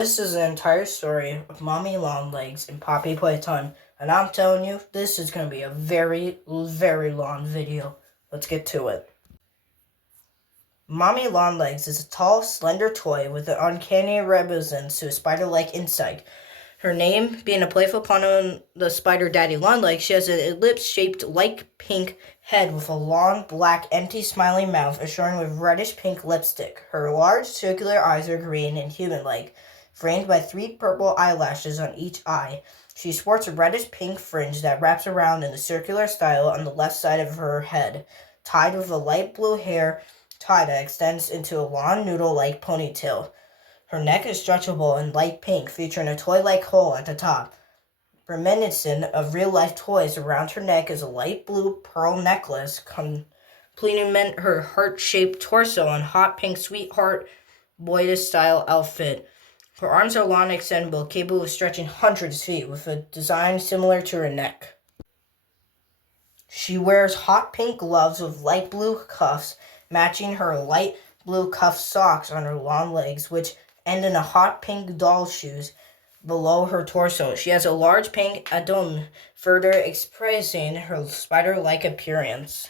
This is the entire story of Mommy Longlegs and Poppy Playtime, and I'm telling you, this is going to be a very, very long video. Let's get to it. Mommy Longlegs is a tall, slender toy with an uncanny resemblance to a spider-like inside. Her name being a playful pun on the spider daddy Longlegs, she has an ellipse-shaped light pink head with a long, black, empty, smiling mouth adorned with reddish-pink lipstick. Her large, circular eyes are green and human-like, framed by 3 purple eyelashes on each eye. She sports a reddish-pink fringe that wraps around in a circular style on the left side of her head, tied with a light blue hair tie that extends into a long noodle-like ponytail. Her neck is stretchable and light pink, featuring a toy-like hole at the top. Reminiscent of real-life toys, around her neck is a light blue pearl necklace, completing her heart-shaped torso and hot pink sweetheart boyish-style outfit. Her arms are long and extendable, capable of stretching hundreds of feet, with a design similar to her neck. She wears hot pink gloves with light blue cuffs, matching her light blue cuff socks on her long legs, which end in a hot pink doll shoes below her torso. She has a large pink abdomen, further expressing her spider-like appearance.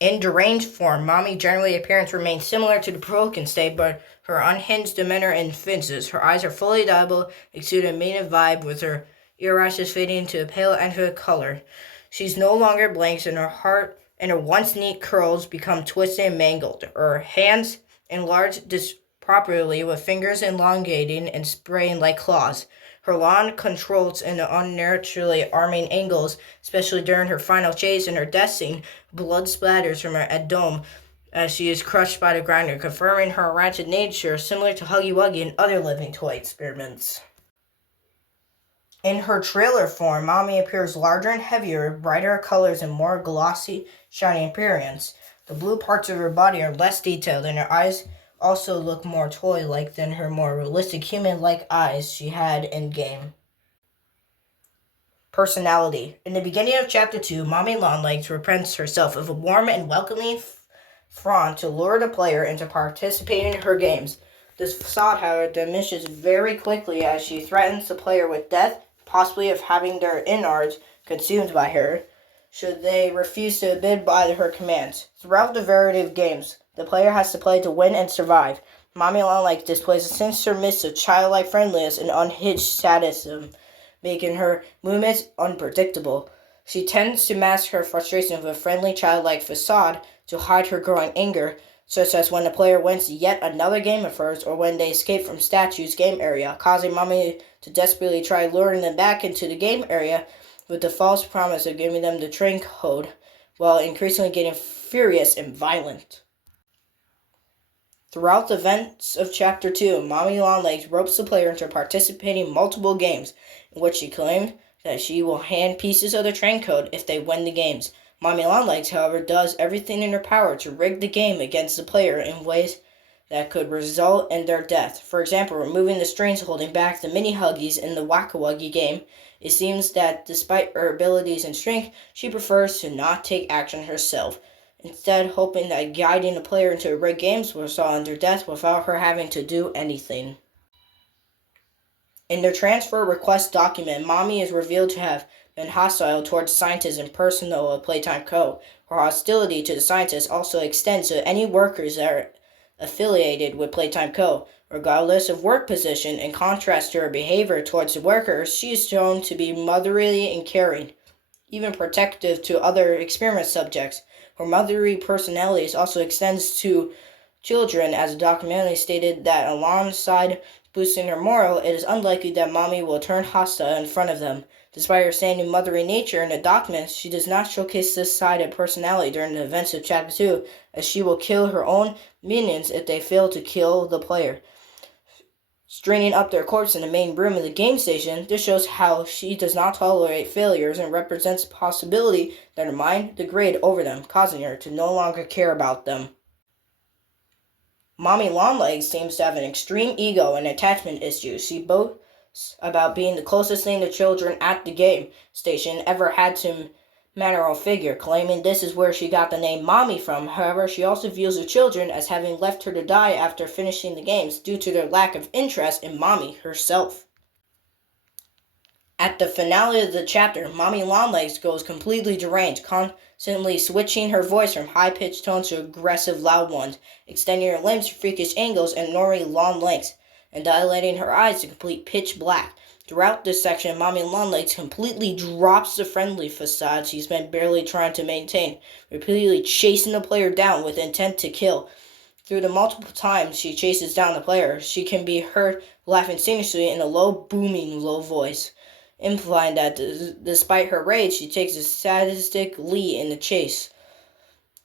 In deranged form, Mommy generally appearance remains similar to the broken state, but her unhinged demeanor infinces. Her eyes are fully diable, exuding a maiden vibe, with her eyelashes fading to a pale amber color. She's no longer blanks, and her once neat curls become twisted and mangled. Her hands enlarge disproportionately, with fingers elongating and spraying like claws. Her lawn controls in unnaturally arming angles, especially during her final chase, and her death scene, blood splatters from her abdomen as she is crushed by the grinder, confirming her ratchet nature, similar to Huggy Wuggy and other living toy experiments. In her trailer form, Mommy appears larger and heavier, brighter colors, and more glossy, shiny appearance. The blue parts of her body are less detailed, and her eyes also look more toy-like than her more realistic human-like eyes she had in-game. Personality. In the beginning of Chapter 2, Mommy Longlegs represents herself with a warm and welcoming front to lure the player into participating in her games. This facade, however, diminishes very quickly as she threatens the player with death, possibly of having their innards consumed by her, should they refuse to abide by her commands. Throughout the variety of games, the player has to play to win and survive. Mommy Longlegs displays a sinister mix of childlike friendliness and unhinged sadism, making her movements unpredictable. She tends to mask her frustration with a friendly childlike facade to hide her growing anger, such as when the player wins yet another game of hers, or when they escape from Statue's game area, causing Mommy to desperately try luring them back into the game area with the false promise of giving them the train code, while increasingly getting furious and violent. Throughout the events of Chapter 2, Mommy Longlegs ropes the player into participating in multiple games, in which she claimed that she will hand pieces of the train code if they win the games. Mommy Longlegs, however, does everything in her power to rig the game against the player in ways that could result in their death. For example, removing the strings holding back the mini Huggies in the Wacka-Wuggy game. It seems that despite her abilities and strength, she prefers to not take action herself, instead hoping that guiding the player into rigged games will result in their death without her having to do anything. In their transfer request document, Mommy is revealed to have been hostile towards scientists and personnel of Playtime Co. Her hostility to the scientists also extends to any workers that are affiliated with Playtime Co. Regardless of work position, in contrast to her behavior towards the workers, she is shown to be motherly and caring, even protective to other experiment subjects. Her motherly personality also extends to children, as the documentary stated that alongside boosting her morale, it is unlikely that Mommy will turn hostile in front of them. Despite her standing motherly nature in the documents, she does not showcase this side of personality during the events of Chapter 2, as she will kill her own minions if they fail to kill the player. Straining up their corpse in the main room of the game station, this shows how she does not tolerate failures and represents the possibility that her mind degrade over them, causing her to no longer care about them. Mommy Longlegs seems to have an extreme ego and attachment issues. She boasts about being the closest thing the children at the game station ever had to manner or figure, claiming this is where she got the name Mommy from. However, she also views the children as having left her to die after finishing the games due to their lack of interest in Mommy herself. At the finale of the chapter, Mommy Longlegs goes completely deranged, constantly switching her voice from high-pitched tones to aggressive loud ones, extending her limbs to freakish angles and normally long lengths, and dilating her eyes to complete pitch black. Throughout this section, Mommy Longlegs completely drops the friendly facade she's been barely trying to maintain, repeatedly chasing the player down with intent to kill. Through the multiple times she chases down the player, she can be heard laughing sinisterly in a booming voice, implying that despite her rage, she takes a sadistic lead in the chase.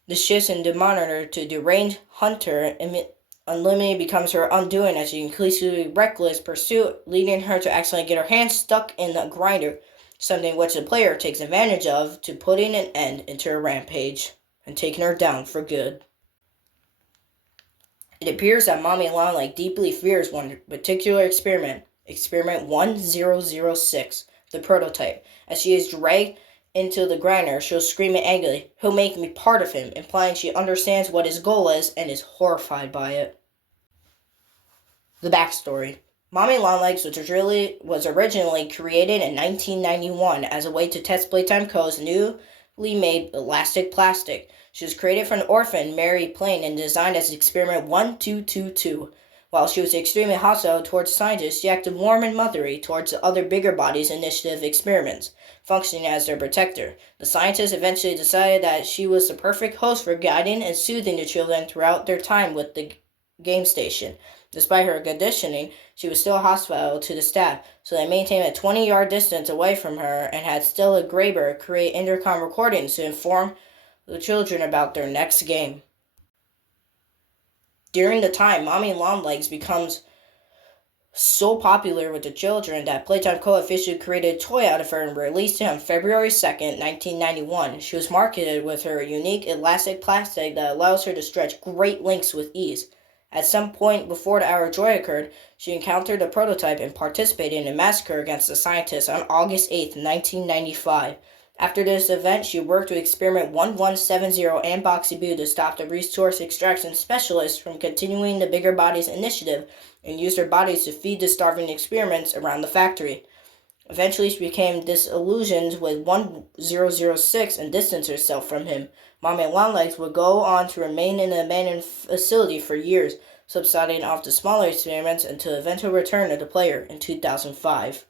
This shifts in the monitor to deranged hunter, Unlimited becomes her undoing as she increasingly reckless pursuit, leading her to accidentally get her hands stuck in the grinder, something which the player takes advantage of to putting an end into her rampage and taking her down for good. It appears that Mommy Longlegs deeply fears one particular experiment, Experiment 1006, the prototype. As she is dragged into the grinder, she'll scream angrily, "He'll make me part of him," implying she understands what his goal is and is horrified by it. The backstory. Mommy Longlegs was originally created in 1991 as a way to test Playtime Co.'s newly made elastic plastic. She was created for an orphan, Mary Plain, and designed as Experiment 1222. While she was extremely hostile towards scientists, she acted warm and mothery towards the other Bigger Bodies Initiative experiments, functioning as their protector. The scientists eventually decided that she was the perfect host for guiding and soothing the children throughout their time with the game station. Despite her conditioning, she was still hostile to the staff, so they maintained a 20-yard distance away from her and had Stella Graber create intercom recordings to inform the children about their next game. During the time, Mommy Longlegs becomes so popular with the children that Playtime Co. officially created a toy out of her and released it on February 2nd, 1991. She was marketed with her unique elastic plastic that allows her to stretch great lengths with ease. At some point before the Hour of Joy occurred, she encountered the prototype and participated in a massacre against the scientists on August 8, 1995. After this event, she worked with Experiment 1170 and Boxy Boo to stop the resource extraction specialists from continuing the Bigger Bodies Initiative and used their bodies to feed the starving experiments around the factory. Eventually, she became disillusioned with 1006 and distanced herself from him. Mommy Longlegs would go on to remain in the abandoned facility for years, subsiding off the smaller experiments until eventual return of the player in 2005.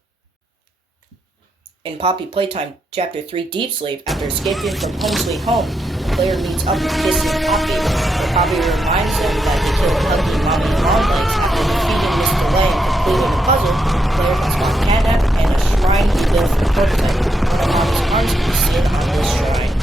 In Poppy Playtime Chapter 3 Deep Sleep, after escaping from Home Sweet Home, the player meets up with Kissy and Poppy, where Poppy reminds them that they killed Huggy, Mommy, and Longlegs after defeating Miss Delay and completing the puzzle. The player must find Catnap and a shrine to build for the prototype. One of Mommy's arms can be seen on this shrine.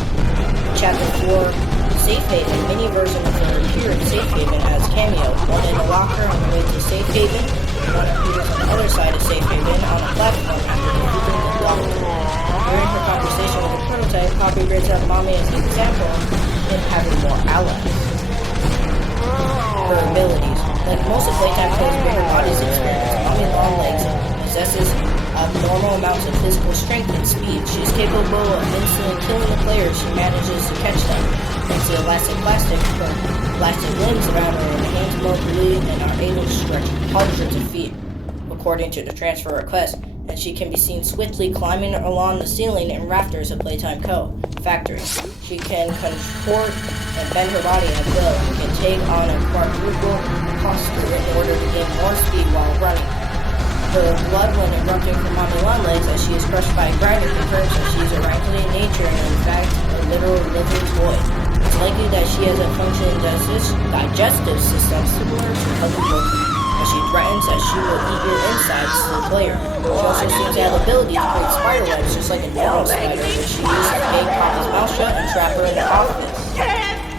Chapter 4 Safe Haven, a mini version of her appearance Safe Haven as cameo, one in a locker on the way to Safe Haven, and one appears on the other side of Safe Haven on a platform after defeating the block. During her conversation with the prototype, Poppy brings up Mommy as an example in having more allies. Her abilities. Like most of Playtime Co.'s Bigger Bodies experiments, Mommy Longlegs possesses abnormal amounts of physical strength and speed. She is capable of instantly killing the players she manages to catch them. Thanks to elastic plastic, her elastic limbs around her enhance mobility and are able to stretch hundreds of feet, according to the transfer request, and she can be seen swiftly climbing along the ceiling and rafters of Playtime Co. factory. She can contort and bend her body at will and can take on a quadruple posture in order to gain more speed while running. Her blood when erupting from Mommy Longlegs as she is crushed by a grinder confirms that she is a rankly in nature and in fact a literal living toy. It's likely that she has a functioning digestive system similar to Huggy Wuggy, as she threatens that she will eat your insides to the player. She also seems to have the ability to create spider webs just like a normal spider, which she uses to make Poppy's mouth shut and trap her in the office.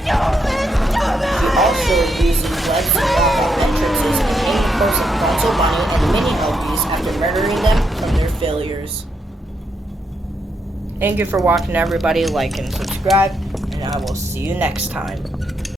She also uses webs to block off entrances and aim the person Gonzo Bunny and the mini Helpies after murdering them from their failures. Thank you for watching, everybody. Like and subscribe, and I will see you next time.